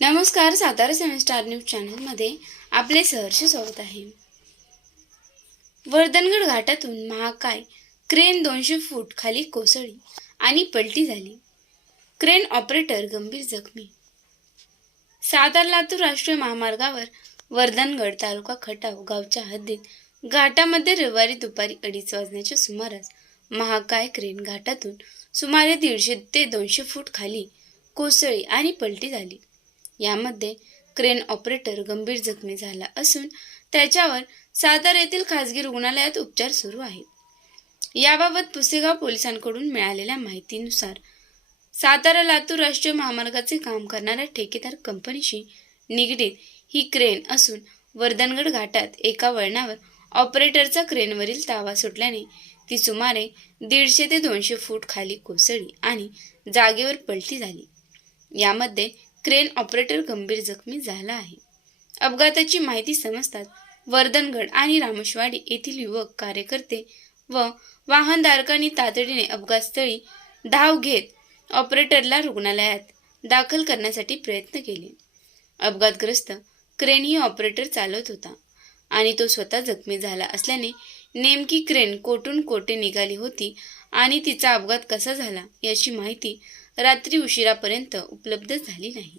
नमस्कार सातारा सेवन star news चॅनलमध्ये आपले सहर्ष स्वागत आहे. वर्धनगड घाटातून महाकाय क्रेन दोनशे फूट खाली कोसळली आणि पलटी झाली. क्रेन ऑपरेटर गंभीर जखमी. सातारा लातूर राष्ट्रीय महामार्गावर वर्धनगड तालुका खटाव गावच्या हद्दीत घाटामध्ये रविवारी दुपारी अडीच वाजण्याच्या सुमारास महाकाय क्रेन घाटातून सुमारे दीडशे ते दोनशे फूट खाली कोसळी आणि पलटी झाली. यामध्ये क्रेन ऑपरेटर गंभीर जखमी झाला असून त्याच्यावर सातारा येथील खासगी रुग्णालयात उपचार सुरू आहेत. याबाबत पुसेगाव पोलिसांकडून मिळालेल्या माहितीनुसार सातारा लातूर राष्ट्रीय महामार्गाचे काम करणाऱ्या ठेकेदार कंपनीशी निगडीत ही क्रेन असून वर्धनगड घाटात एका वळणावर ऑपरेटरचा क्रेनवरील तावा सुटल्याने ती सुमारे दीडशे ते दोनशे फूट खाली कोसळली आणि जागेवर पलटी झाली. यामध्ये क्रेन ऑपरेटर गंभीर जखमी झाला आहे. अपघाताची माहिती समजतात वर्धनगड आणि रामेशवाडी येथील युवक कार्यकर्ते व वाहनधारकांनी तातडीने अपघातस्थळी धाव घेत ऑपरेटरला रुग्णालयात दाखल करण्यासाठी प्रयत्न केले. अपघातग्रस्त क्रेन ही ऑपरेटर चालवत होता आणि तो स्वतः जखमी झाला असल्याने नेमकी क्रेन कोठून कोठे निघाली होती आणि तिचा अपघात कसा झाला याची माहिती रात्री उशिरापर्यंत उपलब्ध झाली नाही.